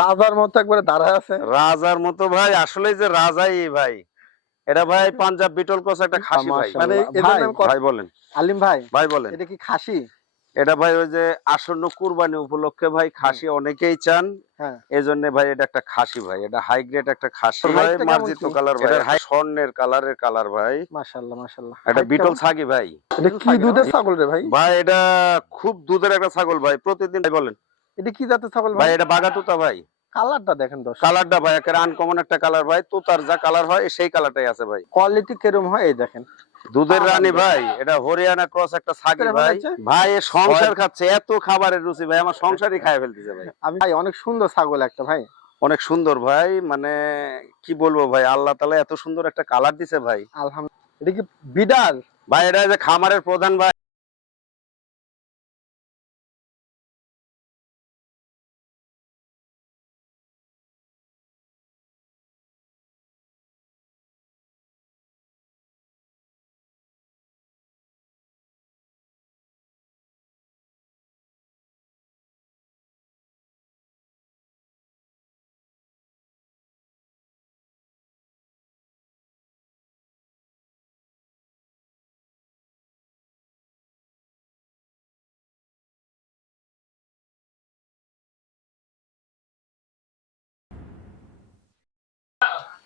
রাজার মতো একবারে দাঁড়ায় আছে। রাজার মতো ভাই আসলে যে রাজাই ভাই। এটা ভাই পাঞ্জাব বিটল ক্রস একটা খাসি ভাই। মানে ভাই, বলেন। আলিম ভাই ভাই বলেন। এটা কি খাসি? এটা ভাই ওই যে আসন্ন কুরবানি উপলক্ষে ভাই খাসি অনেকেই চান। হ্যাঁ। এই জন্য ভাই এটা একটা খাসি ভাই। এটা হাই গ্রেড একটা খাসি ভাই মার্জিত কালার ভাই। এটা স্বর্ণের কালারের কালার ভাই। মাশাআল্লাহ মাশাআল্লাহ। এটা বিটল? ছাগি ভাই। এটা কি দুধের ছাগল রে ভাই ভাই এটা খুব দুধের একটা ছাগল ভাই। প্রতিদিন ভাই বলেন। এটা কি জাতের ছাগল ভাই? এটা বাগাতুতা ভাই। কালারটা দেখেন দর্শক। কালারটা ভাই আনকমন একটা কালার ভাই। তুতার যা কালার হয় সেই কালারটাই আছে ভাই। কোয়ালিটি কিরম হয় এই দেখেন। দুধের রানী ভাই এটা হরিয়ানা ক্রস একটা ছাগি কেমন ভাই। ভাই এ সংসার খাচ্ছে এত খাবারের রুচি ভাই আমার সংসারই খায় ফেলতেছে ভাই। আমি ভাই অনেক সুন্দর ছাগল একটা ভাই। অনেক সুন্দর ভাই মানে কি বলব ভাই আল্লাহ তালা এত সুন্দর একটা কালার দিছে ভাই। আলহামদুলিল্লাহ। এটা কি বিডার ভাই এটা যে খামারের প্রধান ভাই।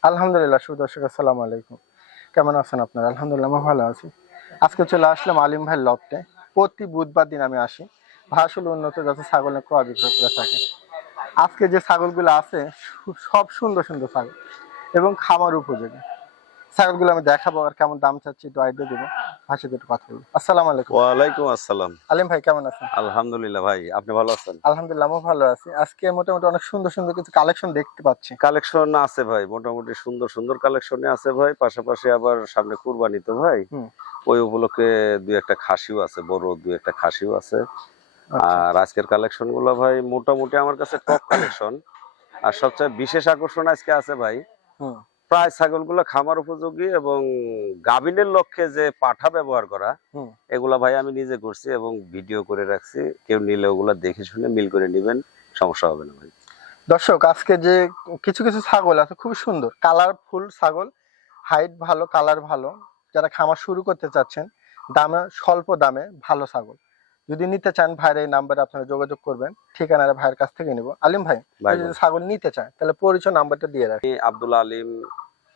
আলহামদুলিল্লাহ সুদর্শক আসসালামু আলাইকুম। কেমন আছেন আপনার? আলহামদুলিল্লাহ, আমি ভালো আছি। আজকে চলে আসলাম আলিম ভাই লফটে। প্রতি বুধবার দিন আমি আসি। ভাসুল উন্নত যাতে ছাগলের ক্রয় বিক্রয় করে থাকে। আজকে যে ছাগলগুলো আছে সব সুন্দর সুন্দর ছাগল এবং খামার উপযোগী। ছাগলগুলো আমি দেখাবো আর কেমন দাম চাচ্ছি, একটু আইডিয়া দেবো। ভাষা দুটো কথা বলব। আসসালামু আলাইকুম। ওয়ালাইকুম আসসালাম। আলিম ভাই কেমন আছেন? আলহামদুলিল্লাহ ভাই আপনি ভালো আছেন? আলহামদুলিল্লাহ ভালো আছি। আজকে মোটামুটি অনেক সুন্দর সুন্দর কিছু কালেকশন দেখতে পাচ্ছি। কালেকশন আছে ভাই মোটামুটি সুন্দর সুন্দর কালেকশনে আছে ভাই। পাশাপাশি আবার সামনে কুরবানি তো ভাই। ওই উপলক্ষে দুই একটা খাসিও আছে বড় দুই একটা খাসিও আছে। আচ্ছা। আর আজকের কালেকশনগুলো ভাই মোটামুটি আমার কাছে টপ কালেকশন আর সবচেয়ে বিশেষ আকর্ষণ আজকে আছে ভাই প্রায় ছাগলগুলো খামার উপযোগী এবং গাভিনের লক্ষ্যে যে পাঠা ব্যবহার করা এগুলা ভাই আমি নিজে করছি এবং ভিডিও করে রাখছি। কেউ নিলে ওগুলা দেখে শুনে মিল করে নিবেন সমস্যা হবে না ভাই। দর্শক আজকে যে কিছু কিছু ছাগল আছে খুব সুন্দর কালারফুল ছাগল হাইট ভালো কালার ভালো যারা খামার শুরু করতে চাচ্ছেন দামে স্বল্প দামে ভালো ছাগল। যদি নিতে চান ভাইয়ের এই নাম্বারে আপনারা যোগাযোগ করবেন। ঠিকানাটা ভাইয়ের কাছ থেকে নিব। আলিম ভাই যদি ছাগল নিতে চায় তাহলে পরিচয় নাম্বারটা দিয়ে রাখি। আমি আব্দুল্লাহ আলিম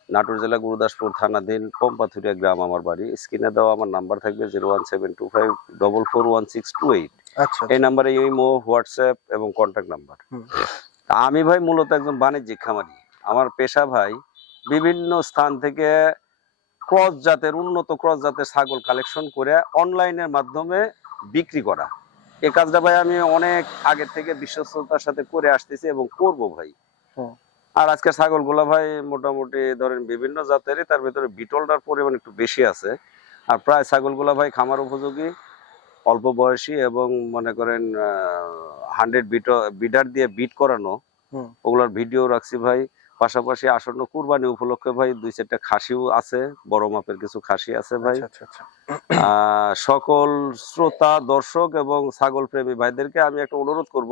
নাটোর জেলা গুরুদাসপুর থানাধীন পম্পাথুরিয়া গ্রাম আমার বাড়ি। স্ক্রিনে দেওয়া আমার নাম্বার থাকবে zero one seven two five double four one six two eight. আচ্ছা এই নাম্বারে ইমো হোয়াটসঅ্যাপ এবং কন্ট্যাক্ট নাম্বার। আমি ভাই মূলত একজন বাণিজ্যিক খামারি। আমার পেশা ভাই বিভিন্ন স্থান থেকে ক্রস জাতের উন্নত ক্রস জাতের ছাগল কালেকশন করে অনলাইনের মাধ্যমে বিক্রি করা। এই কাজটা ভাই আমি অনেক আগের থেকে বিশ্বস্ততার সাথে করে আসতেছি এবং করব ভাই। আর আজকে ছাগলগুলা ভাই মোটামুটি ধরেন বিভিন্ন জাতেরই তার ভিতরে বিটলটার পরিমাণ একটু বেশি আছে। আর প্রায় ছাগলগুলা ভাই খামার উপযোগী অল্প বয়সী এবং মনে করেন হান্ড্রেড বিট বিডার দিয়ে বিট করানো। ওগুলোর ভিডিও রাখছি ভাই। পাশাপাশি আসন্ন কুরবানি উপলক্ষে ভাই দুই চারটা খাসিও আছে বড় মাপের কিছু খাসি আছে ভাই। আচ্ছা আচ্ছা আচ্ছা। সকল শ্রোতা দর্শক এবং ছাগল প্রেমী ভাইদেরকে আমি একটা অনুরোধ করব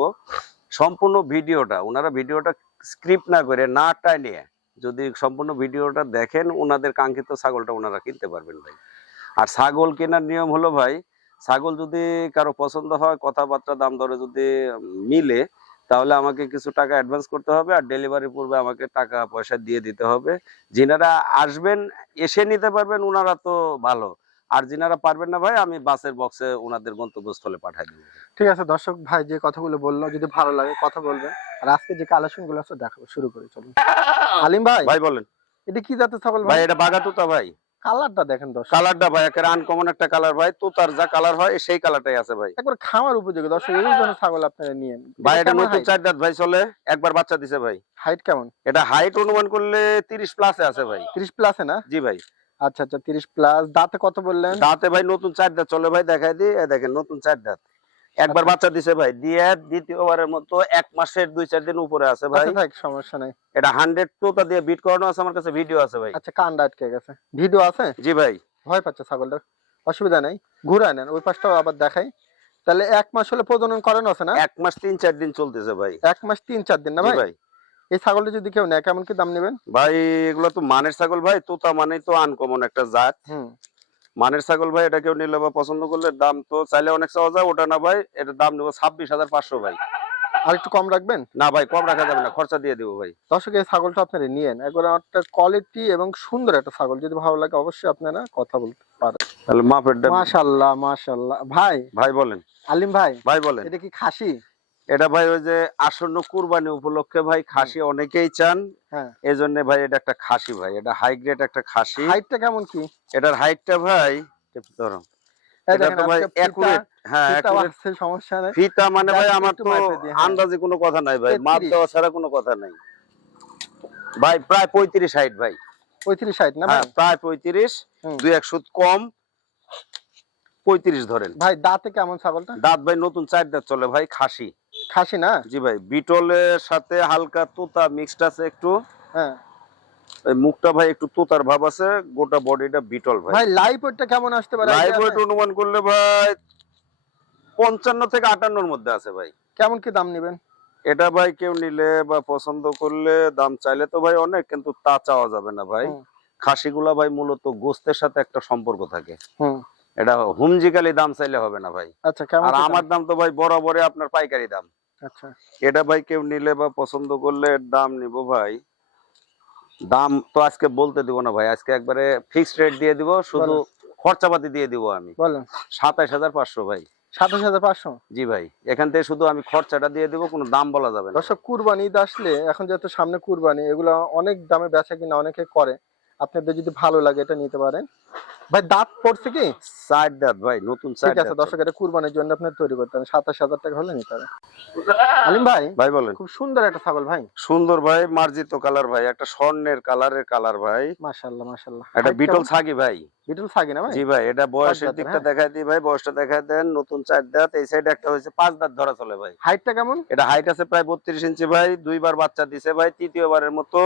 সম্পূর্ণ ভিডিওটা ওনারা ভিডিওটা স্ক্রিপ্ট না করে না টাইনিয়ে যদি সম্পূর্ণ ভিডিওটা দেখেন ওনাদের কাঙ্ক্ষিত ছাগলটা ওনারা কিনতে পারবেন ভাই। আর ছাগল কেনার নিয়ম হলো ভাই ছাগল যদি কারও পছন্দ হয় কথাবার্তা দাম দরে যদি মিলে তাহলে আমাকে কিছু টাকা অ্যাডভান্স করতে হবে আর ডেলিভারি পূর্বে আমাকে টাকা পয়সা দিয়ে দিতে হবে। যিনারা আসবেন এসে নিতে পারবেন ওনারা তো ভালো। আর যিনারা পারবেন না ভাই আমি বাসের বক্সে ওনাদের গন্তব্যস্থলে পাঠাই দেবো। ঠিক আছে দর্শক ভাই যে কথাগুলো বলল যদি ভালো লাগে কথা বলবেন। আর আজকে যে কালেকশনগুলো আছে দেখাবো শুরু করে চলুন। আলিম ভাই? ভাই বলেন। এটা কি জাতের ছাগল ভাই এটা বাগাতুতা ভাই। কালারটা দেখেন দর্শক। কালারটা ভাই একেবারে আনকমন একটা কালার ভাই তুতার যা কালার হয় সেই কালারটাই আছে ভাই। একবার খামার উপযোগী। দর্শক এই জন্য ছাগল আপনারা নিয়ে ভাই এটা নতুন চার দাঁত ভাই চলে একবার বাচ্চা দিছে ভাই। হাইট কেমন? এটা হাইট অনুমান করলে তিরিশ প্লাসে আছে ভাই। তিরিশ প্লাসে না? জি ভাই। আচ্ছা আচ্ছা তিরিশ প্লাস দাঁতে কত বললেন? দাঁতে ভাই নতুন চার দাঁত চলে ভাই দেখাই দিই। দেখেন নতুন চার দাঁত। একবার আচ্ছা। বাচ্চা দিছে ভাই দিয়ে দ্বিতীয়বারের মতো এক মাসের দুই চার দিন উপরে আছে ভাই। আচ্ছা সমস্যা নাই। এটা হান্ড্রেড তোতা দিয়ে বিট করানো আছে আমার কাছে ভিডিও আছে ভাই। আচ্ছা কানটা আটকে গেছে। ভিডিও আছে? জি ভাই। ভয় পাচ্ছে ছাগলটা অসুবিধা নেই। ঘুরায় নেন ওই পাশটাও আবার দেখাই। তাহলে এক মাস হলে প্রজনন করেন আছে না? এক মাস তিন চার দিন চলতেছে ভাই। এক মাস তিন চার দিন না ভাই? ভাই। এই ছাগলটা যদি কেউ নেয় কেমন কি দাম নেবেন? ভাই এগুলো তো মানের ছাগল ভাই তোতা মানে তো আনকমন একটা জাত। হুম। মানের ছাগল ভাই এটা কেউ নিলে বা পছন্দ করলে দাম তো চাইলে অনেক চাওয়া যায় ওটা না ভাই এটার দাম নেব ছাব্বিশ হাজার পাঁচশো ভাই। আর একটু কম রাখবেন? না ভাই কম রাখা যাবে না খরচা দিয়ে দেবো ভাই। দর্শক এই ছাগলটা আপনারা নিয়েন। একবার একটা কোয়ালিটি এবং সুন্দর একটা ছাগল। যদি ভালো লাগে অবশ্যই আপনারা কথা বলতে পারেন। তাহলে মাশাল্লাহ মাশাল্লাহ। ভাই ভাই বলেন। আলিম ভাই ভাই বলেন। এটা কি খাসি? এটা ভাই ওই যে আসন্ন কুরবানি উপলক্ষে ভাই খাসি অনেকেই চান। হ্যাঁ। এই জন্য ভাই এটা একটা খাসি ভাই এটা হাই গ্রেড একটা খাসি। হাইটটা কেমন কি? এটার হাইটটা ভাই ধরো এটা তো ভাই একুরেট হ্যাঁ ফিতা সমস্যা নেই। ফিতা মানে ভাই আমার তো মাপে দিয়ে, হ্যাঁ। আন্দাজে কোনো কথা নাই ভাই মাপ দেওয়া ছাড়া কোনো কথা নাই। ভাই প্রায় পঁয়ত্রিশ হাইট ভাই। পঁয়ত্রিশ হাইট না ভাই? প্রায় পঁয়ত্রিশ হুম। দুই একশো কম পঁয়ত্রিশ ধরেন। ভাই দাঁতে কেমন ছাগলটা? দাঁত ভাই নতুন চার দাঁত চলে ভাই খাসি। খাসি না? জি ভাই বিটলের সাথে হালকা তোতা মিক্সড আছে একটু। হ্যাঁ। মুখটা ভাই একটু তোতার ভাব আছে গোটা বডিটা বিটল ভাই। ভাই লাইভ ওয়েটটা কেমন আসতে পারে? লাইভ ওয়েট অনুমান করলে ভাই পঞ্চান্ন থেকে আটান্নর মধ্যে আছে ভাই। কেমন কি দাম নেবেন? এটা ভাই কেউ নিলে বা পছন্দ করলে দাম চাইলে তো ভাই অনেক কিন্তু তা চাওয়া যাবে না ভাই। খাসিগুলা ভাই মূলত গোস্তের সাথে একটা সম্পর্ক থাকে। হুম। এটা হুমজিকালি দাম চাইলে হবে না ভাই। আচ্ছা আর আমার দাম তো ভাই বরাবরই আপনার পাইকারি দাম। আচ্ছা। এটা ভাই কেউ নিলে বা পছন্দ করলে দাম নিব ভাই। দাম তো আজকে বলতে দিব না ভাই আজকে একবারে ফিক্সড রেট দিয়ে দিব শুধু খরচাপাতি দিয়ে দিব আমি। সাতাইশ হাজার পাঁচশো ভাই। সাতাশ হাজার পাঁচশো? জি ভাই এখান থেকে শুধু আমি খরচাটা দিয়ে দিব কোনো দাম বলা যাবে না। দর্শক কুরবানি আসলে এখন যেহেতু সামনে কুরবানি এগুলো অনেক দামে বেচা কিনা অনেকে করে। আপনাদের যদি ভালো লাগে এটা নিতে পারেন। ভাই দাঁত পড়ছে কি? চার দাঁত ভাই নতুন ঠিক আছে দর্শক এটা কুরবানির জন্য আপনি তৈরি করতে হবে। সাতাশ হাজার টাকা হলে নিতে হবে। আলিম ভাই ভাই বলেন। খুব সুন্দর একটা ছাগল ভাই। সুন্দর ভাই মার্জিত কালার ভাই একটা স্বর্ণের কালারের কালার ভাই। মাশাল্লাহ মাশাল্লাহ একটা বিটল ছাগি ভাই। বিটল ছাগি না ভাই? জি ভাই এটা বয়সের দিকটা হ্যাঁ। দেখাই দিই ভাই বয়সটা দেখাই দেন। নতুন চার দাঁত এই সাইডে একটা হয়েছে পাঁচ দাঁত ধরা চলে ভাই। হাইটটা কেমন? এটা হাইট আছে প্রায় বত্রিশ ইঞ্চি ভাই দুইবার বাচ্চা দিছে ভাই তৃতীয়বারের মতো।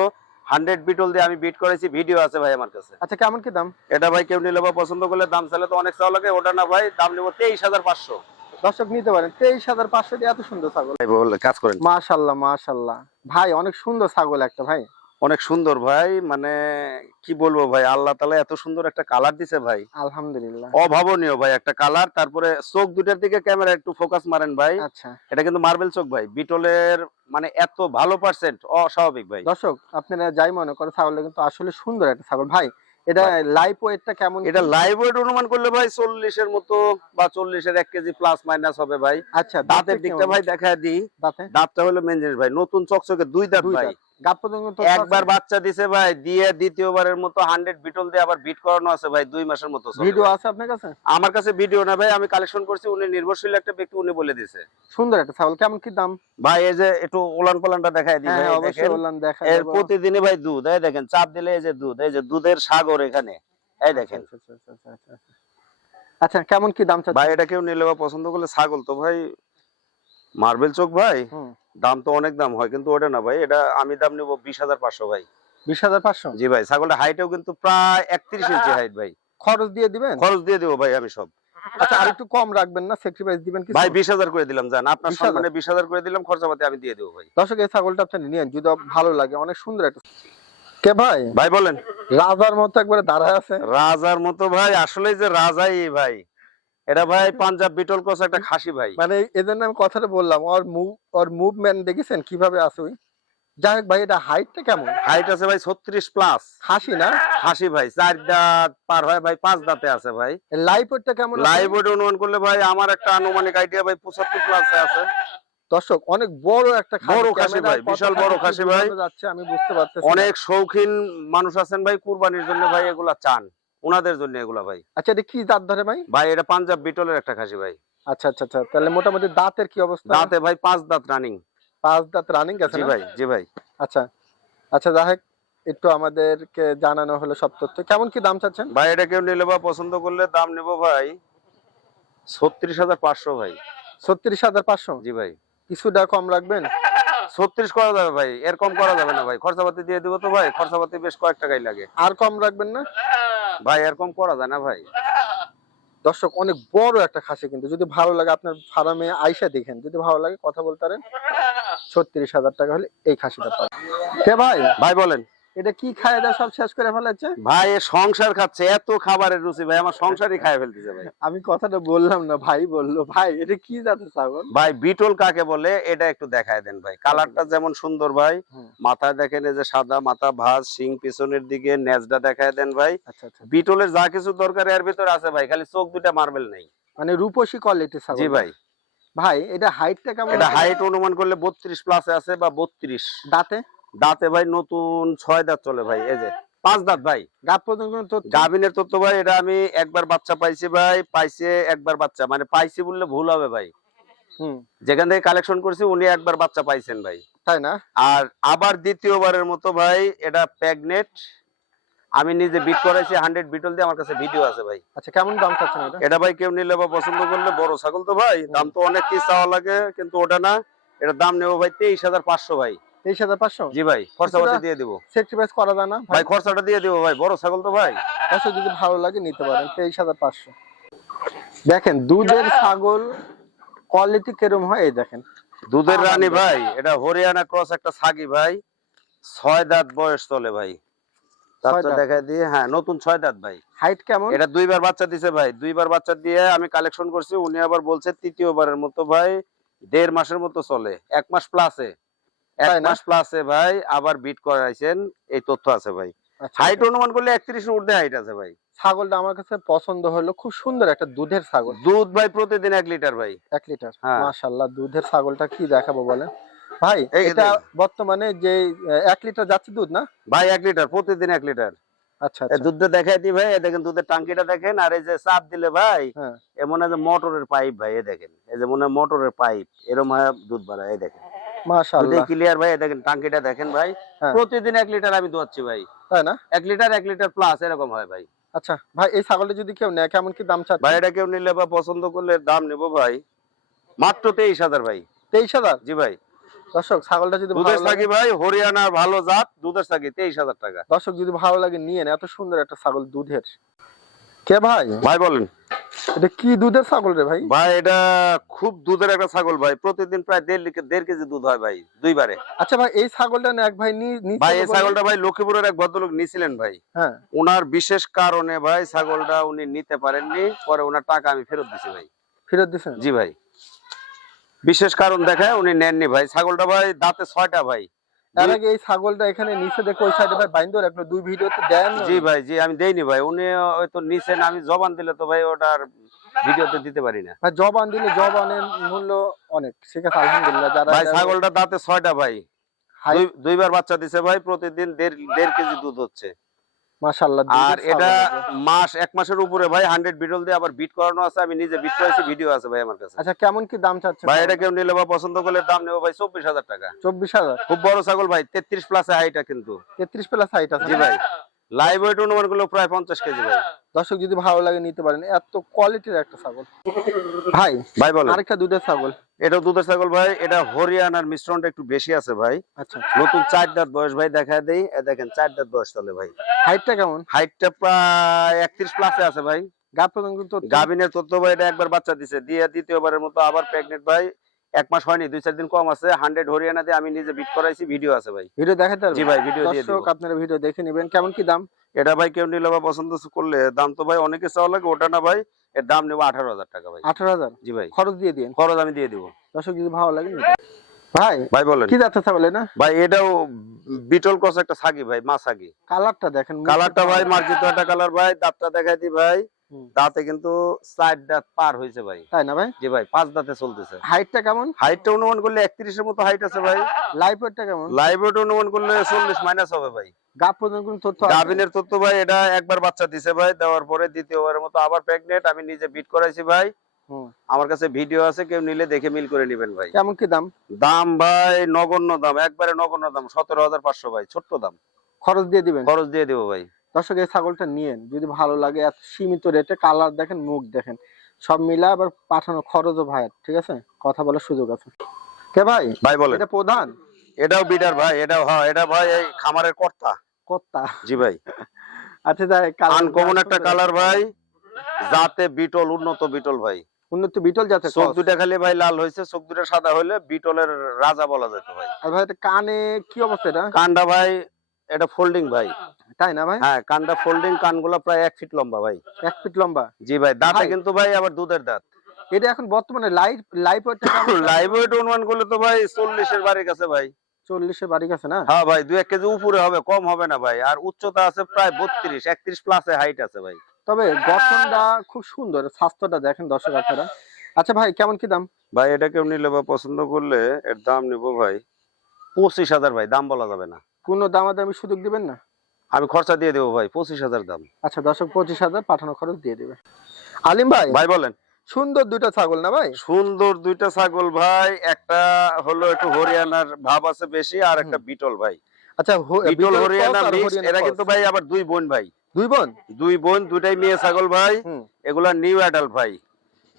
হান্ড্রেড বিটল দিয়ে আমি বিট করেছি ভিডিও আছে ভাই আমার কাছে। আচ্ছা কেমন কি দাম? এটা ভাই কেউ নিলে বা পছন্দ করলে দাম চাইলে তো অনেক চাওয়া লাগে ওটা না ভাই দাম নেব তেইশ হাজার পাঁচশো। দর্শক নিতে পারেন। তেইশ হাজার পাঁচশো দিয়ে এত সুন্দর ছাগল। ভাই কাজ করেন। মাশাল্লাহ মাশাল্লাহ। ভাই অনেক সুন্দর ছাগল একটা ভাই। অনেক সুন্দর ভাই মানে কি বলব ভাই আল্লাহ তালা এত সুন্দর একটা কালার দিছে ভাই। আলহামদুলিল্লাহ। অভাবনীয় ভাই একটা কালার তারপরে চোখ দুটার দিকে ক্যামেরা একটু ফোকাস মারেন ভাই। আচ্ছা। এটা কিন্তু মার্বেল চোখ ভাই বিটলের মানে এত ভালো পার্সেন্ট অস্বাভাবিক ভাই। দর্শক আপনারা যাই মনে করে ছাগলটা কিন্তু আসলে সুন্দর একটা ছাগল। ভাই এটা লাইফ ওয়েটটা কেমন? এটা? লাইভ ওয়েট অনুমান করলে ভাই চল্লিশের মতো বা চল্লিশের এক কেজি প্লাস মাইনাস হবে ভাই। আচ্ছা দাঁতের দিকটা ভাই দেখা দিই। দাঁতে দাঁতটা হলো মেন জিনিস ভাই নতুন চকচকে দুই দাঁত ভাই। একবার বাচ্চা দিছে ভাই দিয়ে দ্বিতীয়বারের মতো হান্ড্রেড বিটল দিয়ে আবার বিট করানো আছে ভাই দুই মাসের মতো ভিডিও আছে আপনার কাছে? আমার কাছে ভিডিও না ভাই আমি কালেকশন করছি উনি নির্ভরশীল একটা ব্যক্তি উনি বলে দিছে। সুন্দর একটা ছাগল কেমন কি দাম? ভাই এই যে একটু ওলান পালানটা দেখাই দিই হ্যাঁ ভাই অবশ্যই দেখেন। বললাম দেখা এর প্রতিদিনই ভাই দুধ এই দেখেন চাপ দিলে এই যে দুধ এই যে দুধের সাগর এখানে এই দেখেন। আচ্ছা, আচ্ছা, আচ্ছা, আচ্ছা, কেমন কি দাম চাচ্ছেন? ভাই এটা কেউ নিলে বা পছন্দ করলে ছাগল তো ভাই মার্বেল চোখ ভাই। হুম। দাম তো অনেক দাম হয় কিন্তু ওটা না ভাই এটা আমি দাম নেব বিশ হাজার পাঁচশো ভাই। বিশ হাজার পাঁচশো? জি ভাই ছাগলটা হাইটেও কিন্তু প্রায় একত্রিশ ইঞ্চি হাইট ভাই। খরচ দিয়ে দিবেন? খরচ দিয়ে দেবো ভাই আমি সব। আচ্ছা আর একটু কম রাখবেন না স্যাক্রিফাইস দিবেন কি ভাই বিশ হাজার করে দিলাম জান। আপনার 20,000 সম্মানে বিশ হাজার করে দিলাম খরচাপাতি আমি দিয়ে দেবো ভাই। দর্শক এই ছাগলটা আপনি নিয়েন যদি ভালো লাগে অনেক সুন্দর একটা কে ভাই? ভাই বলেন। রাজার মতো একবারে দাঁড়ায় আছে। রাজার মতো ভাই আসলে যে রাজাই ভাই। এটা ভাই পাঞ্জাব বিটল ক্রস একটা খাসি ভাই। মানে এই জন্য আমি কথাটা বললাম ওর মুভ ওর মুভমেন্ট দেখেছেন কীভাবে আছে ওই? যাই হোক ভাই এটা হাইটটা কেমন? হাইট আছে ভাই ছত্রিশ প্লাস হাসি না? খাসি ভাই চার দাঁত পার হয় ভাই পাঁচ দাঁতে আছে ভাই। ওয়েটটা কেমন? লাইভ অনুমান করলে ভাই আমার একটা আনুমানিক আইডিয়া ভাই পঁচাত্তর প্লাস আছে। দর্শক অনেক বড় একটা বড় খাসি ভাই, বিশাল বড় খাসি ভাই। যাচ্ছে আমি বুঝতে পারতেছি অনেক শৌখিন মানুষ আছেন ভাই কুরবানির জন্য ভাই এগুলা চান। ওনাদের জন্য এগুলা ভাই। আচ্ছা এটা কি দাঁত ধরে ভাই? ভাই এটা পাঞ্জাব বিটলের একটা খাসি ভাই। আচ্ছা আচ্ছা আচ্ছা তাহলে মোটামুটি দাঁতের কি অবস্থা? দাঁতে ভাই পাঁচ দাঁত রানিং পাঁচ দাঁত রানিং আছে জি ভাই জি ভাই। আচ্ছা আচ্ছা যাই একটু আমাদেরকে জানানো হলো সব তথ্য। কেমন কি দাম চাচ্ছেন? ভাই এটা কেউ নিলে বা পছন্দ করলে দাম নেব ভাই ছত্রিশ হাজার পাঁচশো ভাই। ছত্রিশ হাজার পাঁচশো? জি ভাই। কিছুটা কম রাখবেন? ছত্রিশ করা যাবে ভাই এর কম করা যাবে না ভাই খরচাপাতি দিয়ে দিব তো ভাই খরচাপাতি বেশ কয়েক টাকাই লাগে। আর কম রাখবেন না? ভাই এরকম করা যায় না ভাই। দর্শক অনেক বড় একটা খাসি কিন্তু। যদি ভালো লাগে আপনার ফার্মে আইসা দেখেন। যদি ভালো লাগে কথা বলতে পারেন ছত্রিশ হাজার টাকা হলে এই খাসিটা পাবেন। কে ভাই? ভাই বলেন। এটা কি খায় দেয় সব শেষ করে ফেলেছে? ভাই এ সংসার খাচ্ছে এত খাবারের রুচি ভাই আমার সংসারই খায় ফেলতেছে ভাই। আমি কথাটা বললাম না ভাই বলল ভাই এটা কি জাতের ছাগল? ভাই বিটল কাকে বলে এটা একটু দেখায় দেন ভাই। কালারটা যেমন সুন্দর ভাই মাথায় দেখেন এই যে সাদা মাথা ভাঁজ শিং পিছনের দিকে নেজটা দেখায় দেন ভাই। আচ্ছা আচ্ছা। বিটলের যা কিছু দরকার এর ভিতরে আছে ভাই খালি চোখ দুটা মার্বেল নেই। মানে রূপসী কোয়ালিটির ছাগল। জি ভাই। ভাই এটা হাইটটা কেমন এটা হাইট অনুমান করলে বত্রিশ প্লাসে আছে বা বত্রিশ। দাঁতে? দাঁতে ভাই নতুন ছয় দাঁত চলে ভাই এই যে। পাঁচ দাঁত ভাই। গাপ পর্যন্ত কোনো তথ্য? গাভিনের তথ্য ভাই এটা আমি একবার বাচ্চা পাইছি ভাই পাইছে একবার বাচ্চা। মানে পাইছি বললে ভুল হবে ভাই। হুম। যেখান থেকে কালেকশন করছি উনি একবার বাচ্চা পাইছেন ভাই। তাই না? আর আবার দ্বিতীয়বারের মতো ভাই এটা প্যাগনেট আমি নিজে বিট করাইছি হান্ড্রেড বিটল দিয়ে আমার কাছে ভিডিও আছে ভাই। আচ্ছা কেমন দাম চাচ্ছেন এটা? এটা ভাই কেউ নিলে বা পছন্দ করলে বড় ছাগল তো ভাই। দাম তো অনেক কি চাওয়া লাগে কিন্তু ওটা না। এটা দাম নেব ভাই তেইশ হাজার পাঁচশো ভাই। তেইশ হাজার পাঁচশো? জি ভাই খরচা দিয়ে দিব। সেক্রিফাইস করা যায় না? ভাই খরচাটা দিয়ে দিব ভাই বড় ছাগল তো ভাই। যদি ভালো লাগে নিতে পারেন তেইশ হাজার পাঁচশো। দেখেন দুধের ছাগল কোয়ালিটি কিরম হয় এই দেখেন। দুধের রানী ভাই এটা হরিয়ানা ক্রস একটা ছাগি ভাই ছয় দাঁত বয়স চলে ভাই। দাঁত? দিয়ে হ্যাঁ নতুন ছয় দাঁত ভাই। হাইট কেমন? এটা দুইবার বাচ্চা দিছে ভাই দুইবার বাচ্চা দিয়ে আমি কালেকশন করছি উনি আবার বলছে তৃতীয়বারের মতো ভাই দেড় মাসের মতো চলে এক মাস প্লাসে এক মাস প্লাসে ভাই আবার বিট করাইছেন এই তথ্য আছে ভাই। হাইট অনুমান করলে একত্রিশ ঊর্ধ্বে হাইট আছে ভাই। ছাগলটা আমার কাছে পছন্দ হলো খুব সুন্দর একটা দুধের ছাগল। দুধ ভাই প্রতিদিন এক লিটার ভাই। এক লিটার। মাশাল্লাহ দুধের ছাগলটা কি দেখাবো বলেন? ভাই এটা বর্তমানে যে এক লিটার যাচ্ছে দুধ না? ভাই এক লিটার প্রতিদিন এক লিটার আচ্ছা আচ্ছা। দুধটা দেখাই দি ভাই দেখেন দুধের টাঙ্কিটা দেখেন আর এই যে চাপ দিলে ভাই হ্যাঁ। এ মনে হয় যে মোটরের পাইপ ভাই দেখেন। এই যে মনে হয় মোটরের পাইপ এরকম হয় দুধ বাড়ায় দেখেন। মাশাল্লাহ ক্লিয়ার ভাই দেখেন টাঙ্কিটা দেখেন ভাই। হ্যাঁ। প্রতিদিন লিটার আমি দোয়াচ্ছি ভাই। তাই না? লিটার লিটার প্লাস এরকম হয় ভাই। আচ্ছা ভাই এই ছাগলটা যদি কেউ নেয় কেমন কি দাম চাচ্ছে? ভাই এটা কেউ নিলে বা পছন্দ করলে দাম নেব ভাই। মাত্র তেইশ হাজার ভাই। তেইশ হাজার? জি ভাই। দর্শক ছাগলটা যদি দুধের ভালো লাগে ভাই হরিয়ানার ভালো জাত দুধের সাকি তেইশ হাজার টাকা। দর্শক যদি ভালো লাগে নিয়ে নেয় এত সুন্দর একটা ছাগল দুধের। কে ভাই? ভাই বলেন। এটা কি দুধের ছাগল রে ভাই? ভাই এটা খুব দুধের একটা ছাগল ভাই। প্রতিদিন প্রায় দেড় দেড় কেজি দুধ হয় ভাই দুইবারে। আচ্ছা ভাই এই ছাগলটা এক ভাই নি- ভাই এই ছাগলটা ভাই লক্ষ্মীপুরের এক ভদ্রলোক নিছিলেন ভাই। হ্যাঁ। ওনার বিশেষ কারণে ভাই ছাগলটা উনি নিতে পারেননি পরে ওনার টাকা আমি ফেরত দিছি ভাই। ফেরত দিছেন? জি ভাই। বিশেষ কারণ দেখায় উনি নেননি ভাই। ছাগলটা ভাই দাঁতে ছয়টা ভাই। এর আগে এই ছাগলটা এখানে নিচে দেখো ওই সাইডে ভাই রাখল দুই ভিডিওতে দেন। জি ভাই জি আমি দেইনি ভাই উনি হয়তো নিছেন আমি জবান দিলে তো ভাই ওটার ভিডিওতে দিতে পারি না। ভাই জবান দিলে জবানের মূল্য অনেক ঠিক আছে আলহামদুলিল্লাহ যারা ভাই ছাগলটা দাঁতে ছয়টা ভাই। দুইবার বাচ্চা দিছে ভাই প্রতিদিন দেড় দেড় কেজি দুধ হচ্ছে। মাশাআল্লাহ আর এটা মাস এক মাসের উপরে ভাই হান্ড্রেড বিটল দিয়ে আবার বিট করানো আছে। আমি নিজে বিট করেছি ভিডিও আছে ভাই আমার কাছে। আচ্ছা কেমন কি দাম চাচ্ছে ভাই এটা কেউ নিলে বা পছন্দ করলে দাম নেব ভাই চব্বিশ হাজার টাকা। চব্বিশ হাজার। খুব বড় ছাগল ভাই তেত্রিশ প্লাস হাইট কিন্তু। তেত্রিশ প্লাস হাইট আছে। জি ভাই। লাইভ ওয়েট অনুমান করল প্রায় পঞ্চাশ কেজি ভাই। দর্শক যদি ভালো লাগে নিতে পারেন এত কোয়ালিটির একটা ছাগল। ভাই ভাই বলো। আরেকটা দুধের ছাগল। এটা দুধের ছাগল ভাই এটা হরিয়ানার মিশ্রণটা একটু বেশি আছে ভাই। আচ্ছা। নতুন চার দাঁত বয়স ভাই দেখা দেই। দেখেন চার দাঁত বয়স চলে ভাই। হাইটটা কেমন? হাইটটা প্রায় একত্রিশ প্লাসে আছে ভাই। গাভিনের তথ্য ভাই এটা একবার বাচ্চা দিছে। দিয়ে দ্বিতীয়বারের মতো আবার প্রেগনেন্ট ভাই। এক মাস হয়নি দুই চার দিন কম আছে। হান্ড্রেড হরিয়ানা দিয়ে আমি নিজে বিট করাইছি ভিডিও আছে ভাই। ভিডিও দেখাতে জি ভাই ভিডিও দিয়ে আপনারা ভিডিও দেখে নেবেন। কেমন কি দাম? এটা ভাই কেউ নিলে বা পছন্দ করলে দাম তো ভাই অনেকে চাওয়া লাগে ওটা না ভাই এর দাম নেব আঠারো হাজার টাকা ভাই। আঠারো হাজার? জি ভাই। খরচ দিয়ে দিন খরচ আমি দিয়ে দিব। দর্শক যদি ভালো লাগে ভাই ভাই বলেন। কি যাচ্ছে ছাগল না ভাই এটাও বিটল ক্রস একটা ছাগি ভাই মা ছাগি। কালারটা দেখেন। কালারটা ভাই মার্জিত একটা কালার ভাই দাঁতটা দেখাই দি ভাই। দাঁতে কিন্তু চার দাঁত পার হয়েছে ভাই। তাই না ভাই? জি ভাই পাঁচ দাঁতে চলতেছে। হাইটটা কেমন? হাইটটা অনুমান করলে একত্রিশের মতো হাইট আছে ভাই। লাইফ ওয়েটটা কেমন? ওয়েট অনুমান করলে চল্লিশ মাইনাস হবে ভাই। পর্যন্ত কোনো তথ্য আছে? গাভিনের তথ্য ভাই এটা একবার বাচ্চা দিছে ভাই দেওয়ার পরে দ্বিতীয়বারের মতো আবার প্রেগনেন্ট আমি নিজে বিট করাইছি ভাই। আমার কাছে ভিডিও আছে কেউ নিলে দেখে মিল করে নেবেন ভাই। কেমন কি দাম? দাম ভাই নগণ্য দাম একবারে নগণ্য দাম সতেরো হাজার পাঁচশো ভাই ছোট্ট দাম। খরচ দিয়ে দিবেন? খরচ দিয়ে দেবো ভাই। দর্শক এই ছাগলটা নিয়েন। যদি ভালো লাগে এত সীমিত রেটে কালার দেখেন মুখ দেখেন সব মিলা আবার পাঠানো খরচও ভাই ঠিক আছে? কথা বলার সুযোগ আছে। কে ভাই? ভাই বলেন। এটা প্রধান? এটাও বিটার ভাই এটাও হ্যাঁ এটা ভাই এই খামারের কর্তা। কর্তা? জি ভাই। আচ্ছা কালার আনকমন একটা কালার ভাই জাতে বিটল উন্নত বিটল ভাই। উন্নত বিটল যাতে চোখ দুটা খালি ভাই লাল হয়েছে চোখ দুটা সাদা হলে বিটলের রাজা বলা যেত ভাই। আর ভাই এটা কানে কি অবস্থা এটা? কানটা ভাই এটা ফোল্ডিং ভাই। তাই না ভাই? হ্যাঁ কানটা ফোল্ডিং কানগুলো প্রায় এক ফিট লম্বা ভাই। এক ফিট লম্বা? জি ভাই দাঁতে কিন্তু ভাই আবার দুধের দাঁত। এটা এখন বর্তমানে লাইভ লাইভ লাইভ ওয়েট অনুমান করলে তো ভাই চল্লিশের বাড়ির কাছে ভাই। গেছে না? হ্যাঁ ভাই দুই এক কেজি উপরে হবে কম হবে না ভাই। আর উচ্চতা আছে প্রায় বত্রিশ একত্রিশ প্লাসে হাইট আছে ভাই। তবে গঠনটা খুব সুন্দর স্বাস্থ্যটা দেখেন দর্শক আপনারা। আচ্ছা ভাই কেমন কি দাম? ভাই এটা কেউ নিলে বা পছন্দ করলে এর দাম নিবো ভাই। পঁচিশ হাজার ভাই দাম বলা যাবে না। কোনো দামাদামি সুযোগ দিবেন না? আমি খরচা দিয়ে দেবো ভাই পঁচিশ হাজার দাম। আচ্ছা দর্শক পঁচিশ হাজার পাঠানো খরচ দিয়ে দিবে। আলিম ভাই ভাই বলেন। সুন্দর দুইটা ছাগল না ভাই? সুন্দর দুইটা ছাগল ভাই একটা হলো একটু হরিয়ানার ভাব আছে বেশি আর একটা বিটল ভাই। আচ্ছা বিটল হরিয়ানা এরা কিন্তু ভাই আবার দুই বোন ভাই। দুই বোন? দুই বোন দুইটাই মেয়ে ছাগল ভাই। এগুলা নিউ অ্যাডাল্ট ভাই।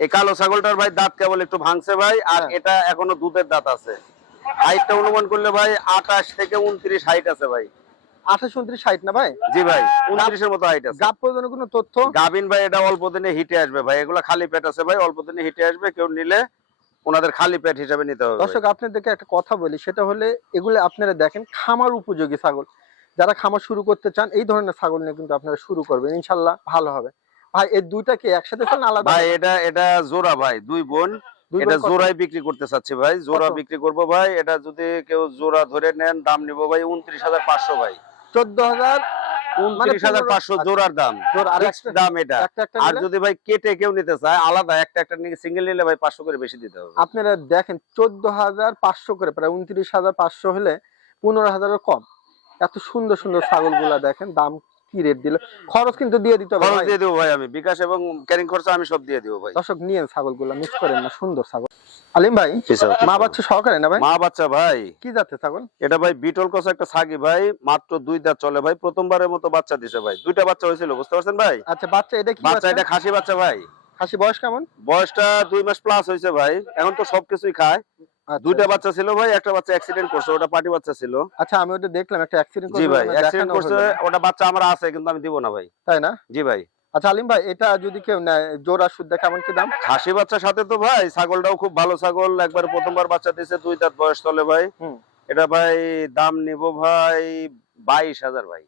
এই কালো ছাগলটার ভাই দাঁত কেবল একটু ভাঙছে ভাই আর হ্যাঁ। এটা এখনও দুধের দাঁত আছে। হাইটটা অনুমান করলে ভাই আঠাশ থেকে উনত্রিশ হাইট আছে ভাই। আঠাশ উনত্রিশ না ভাই? জি ভাই উনত্রিশের মতো হাইট আছে। গাপ পর্যন্ত কোনো তথ্য? গাবিন ভাই এটা অল্প দিনে হিটে আসবে ভাই। এগুলা খালি পেট আছে ভাই অল্প দিনে হিটে আসবে। কেউ নিলে ওনাদের খালি পেট হিসাবে নিতে হবে দর্শক আপনাদেরকে একটা কথা বলি সেটা হলে এগুলো আপনারা দেখেন খামার উপযোগী ছাগল। যারা খামার শুরু করতে চান এই ধরনের ছাগল নিয়ে কিন্তু আপনারা শুরু করবেন। ইনশাল্লাহ ভালো হবে। ভাই এই দুইটা কি একসাথে আলাদা? ভাই এটা এটা জোড়া ভাই দুই বোন। এটা? জোড়াই বিক্রি করতে চাচ্ছি ভাই। জোড়া বিক্রি করব ভাই এটা যদি কেউ জোড়া ধরে নেন দাম নিব ভাই উনত্রিশ হাজার পাঁচশো ভাই। চোদ্দ হাজার হাজার পনেরো- পাঁচশো জোড়ার দাম। জোড়া, আর Fixed একটা- দাম এটা। একটা একটা আর যদি ভাই কেটে কেউ নিতে চায় আলাদা একটা একটা সিঙ্গেল নিলে ভাই পাঁচশো করে বেশি দিতে হবে। আপনারা দেখেন চোদ্দ হাজার পাঁচশো করে প্রায় উনত্রিশ হাজার পাঁচশো হলে পনেরো হাজারের কম। এত সুন্দর সুন্দর ছাগলগুলা দেখেন দাম কি রেট দিল? খরচ কিন্তু দিয়ে দিতে হবে খরচ। দিয়ে দেবো ভাই আমি। বিকাশ এবং ক্যারিং খরচা আমি সব দিয়ে দেবো ভাই। দর্শক নিয়ে ছাগলগুলা মিস করেন না সুন্দর ছাগল। আলিম ভাই মা বাচ্চা সহকারে না ভাই? মা বাচ্চা ভাই। কি যাচ্ছে ছাগল? এটা ভাই বিটল কস একটা ছাগি ভাই মাত্র দুই দাঁত চলে ভাই প্রথমবারের মতো বাচ্চা দিছে ভাই। দুইটা বাচ্চা হয়েছিল বুঝতে পারছেন ভাই? আচ্ছা বাচ্চা এটা কি বাচ্চা এটা খাসি বাচ্চা ভাই। খাসি বয়স কেমন? বয়সটা দুই মাস প্লাস হয়েছে ভাই। এখন তো সবকিছুই খায়। আচ্ছা। দুইটা বাচ্চা ছিল ভাই একটা বাচ্চা অ্যাক্সিডেন্ট করছে ওটা পার্টি বাচ্চা ছিল। আচ্ছা আমি ওটা দেখলাম একটা অ্যাক্সিডেন্ট জি ভাই অ্যাক্সিডেন্ট করছে ওটা বাচ্চা আমার আছে কিন্তু আমি দিব না ভাই। তাই না? জি ভাই। আচ্ছা আলিম ভাই এটা যদি কেউ নেয় জোড়া শুদ্ধ কেমন কি দাম? খাসি বাচ্চার সাথে তো ভাই ছাগলটাও খুব ভালো ছাগল। একবার প্রথমবার বাচ্চা দিছে দুই দাঁত বয়স চলে ভাই। এটা ভাই দাম নিব ভাই বাইশ হাজার ভাই।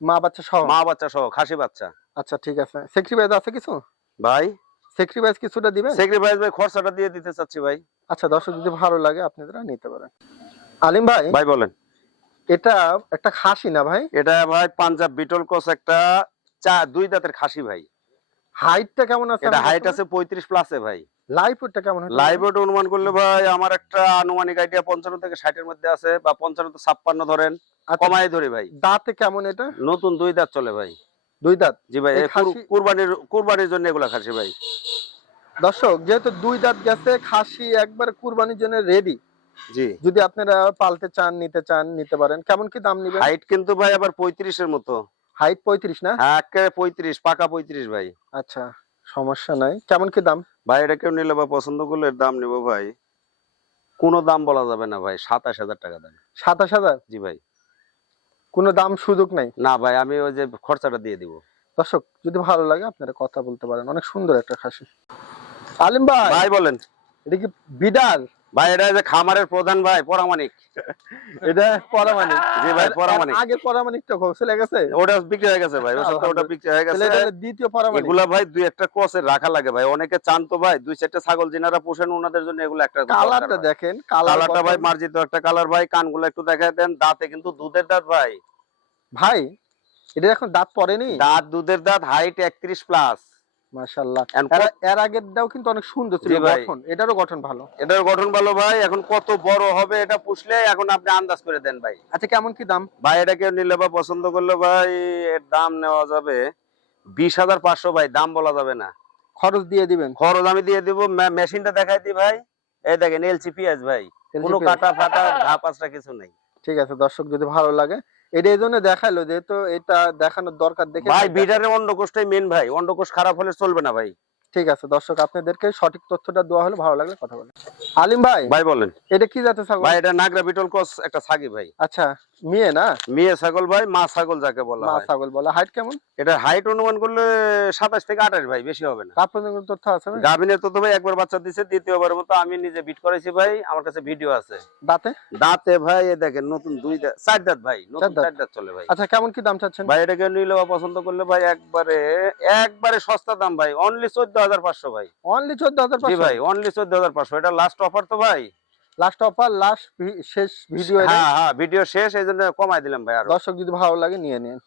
মা বাচ্চা সহ? মা বাচ্চা সহ খাসি বাচ্চা। আচ্ছা ঠিক আছে। সেক্রিফাইস আছে কিছু? ভাই? সেক্রিফাইস কিছুটা দিবেন? স্যাক্রিফাইস ভাই খরচাটা দিয়ে দিতে চাচ্ছি ভাই। আচ্ছা দর্শক যদি ভালো লাগে আপনারা নিতে পারেন। আলিম ভাই ভাই বলেন। এটা একটা খাসি না ভাই? এটা ভাই পাঞ্জাব বিটল ক্রস একটা চা দুই দাঁতের খাসি ভাই। হাইটটা কেমন আছে এটা হাইট আছে পঁয়ত্রিশ প্লাসে ভাই। ওটা কেমন লাইভ পারে? অনুমান করলে ভাই আমার একটা আনুমানিক আইডিয়া পঞ্চান্ন থেকে ষাটের মধ্যে আছে বা পঞ্চান্ন থেকে ছাপ্পান্ন ধরেন আচ্ছা, কমাই ধরি ভাই। দাঁতে কেমন এটা? নতুন দুই দাঁত চলে ভাই। দুই দাঁত? জি ভাই কুরবানির কুরবানির জন্য এগুলা খাসি ভাই। দর্শক যেহেতু দুই দাঁত গেছে খাসি একবার কুরবানির জন্য রেডি জি। যদি আপনারা পালতে চান নিতে চান নিতে পারেন কেমন কি দাম নিবেন? হাইট কিন্তু ভাই আবার পঁয়ত্রিশের মতো। হাইট পঁয়ত্রিশ না? হ্যাঁ একেবারে পঁয়ত্রিশ পাকা পঁয়ত্রিশ ভাই। আচ্ছা সমস্যা নাই। কেমন কি দাম? ভাই এটা কেউ নিলে বা পছন্দ করলে দাম নেব ভাই। কোনো দাম বলা যাবে না ভাই সাতাশ হাজার টাকা দাম। সাতাশ হাজার? জি ভাই। কোনো দাম সুযোগ নাই? না ভাই আমি ওই যে খরচাটা দিয়ে দিব। দর্শক যদি ভালো লাগে আপনারা কথা বলতে পারেন। অনেক সুন্দর একটা খাসি। আলিম ভাই! ভাই বলেন। এটা কি বিডাল? ভাই এটা যে খামারের প্রধান ভাই পরামানিক। এটা পরামানিক। জি ভাই, পরামানিক। আগে পরামানিকটা চলে গেছে? ওটা বিক্রি হয়ে গেছে ভাই ওটা বিক্রি হয়ে গেছে। এটা দ্বিতীয় পরামানিক। এগুলা ভাই দুই একটা ক্রসের রাখা লাগে ভাই। অনেকে চান তো ভাই দুই চারটা ছাগল যিনারা পোষেন ওনাদের জন্য এগুলো একটা কালারটা দেখেন কালার কালারটা ভাই মার্জিত একটা কালার ভাই কানগুলো একটু দেখায় দেন। দাঁতে কিন্তু দুধের দাঁত ভাই। ভাই এটা এখন দাঁত পড়েনি? দাঁত দুধের দাঁত হাইট একত্রিশ প্লাস মাশাআল্লাহ। এর এর কিন্তু অনেক সুন্দর ছিল গঠন। এটারও গঠন ভালো। এটার গঠন ভালো ভাই এখন কত বড় হবে এটা পুষলে এখন আপনি আন্দাজ করে দেন ভাই। আচ্ছা কেমন কি দাম? ভাই এটা কেউ নিলে বা পছন্দ করলে ভাই এর দাম নেওয়া যাবে বিশ হাজার পাঁচশো ভাই দাম বলা যাবে না। খরচ দিয়ে দিবেন? খরচ আমি দিয়ে দিব মেশিনটা দেখাই দিই ভাই। এই দেখেন এলসি পিএস ভাই। কোনো কাটা ফাটা ঘা পাঁচটা কিছু নেই। ঠিক আছে দর্শক যদি ভালো লাগে এটা এই জন্য দেখাল যেহেতু এটা দেখানোর দরকার দেখে ভাই বিডারের অন্ডকোষটাই মেন ভাই। অন্ডকোষ খারাপ হলে চলবে না ভাই। ঠিক আছে দর্শক আপনাদেরকে সঠিক তথ্যটা দেওয়া হলে ভালো লাগলে কথা বলেন। আলিম ভাই ভাই বলেন। এটা কি জাতের ছাগল? ভাই এটা নাগরা বিটল ক্রস একটা ছাগি ভাই। আচ্ছা। মেয়ে না? মেয়ে ছাগল ভাই মা ছাগল যাকে বলা মা ছাগল বলে। হাইট কেমন? এটা হাইট অনুমান করলে সাতাশ থেকে আঠাশ ভাই বেশি হবে না। আপনাদের তথ্য আছে? গাভিনের তো ভাই একবার বাচ্চা দিছে দ্বিতীয়বারের মতো আমি নিজে বিট করেছি ভাই আমার কাছে ভিডিও আছে। দাঁতে? দাঁতে ভাই এ দেখেন নতুন দুই দাঁত চার দাঁত ভাই নতুন চার দাঁত। চলে ভাই। আচ্ছা কেমন কি দাম চাচ্ছেন? ভাই এটাকে নিলে বা পছন্দ করলে ভাই একবারে একবারে সস্তা দাম ভাই অনলি চোদ্দ হাজার পাঁচশো ভাই। অনলি চোদ্দ হাজার ভাই অনলি চোদ্দ হাজার পাঁচশো। এটা লাস্ট অফার তো ভাই। লাস্ট অফার লাস্ট শেষ ভিডিও হ্যাঁ হ্যাঁ ভিডিও শেষ এই জন্য কমাই দিলাম ভাই আর। দর্শক যদি ভালো লাগে নিয়ে নিন।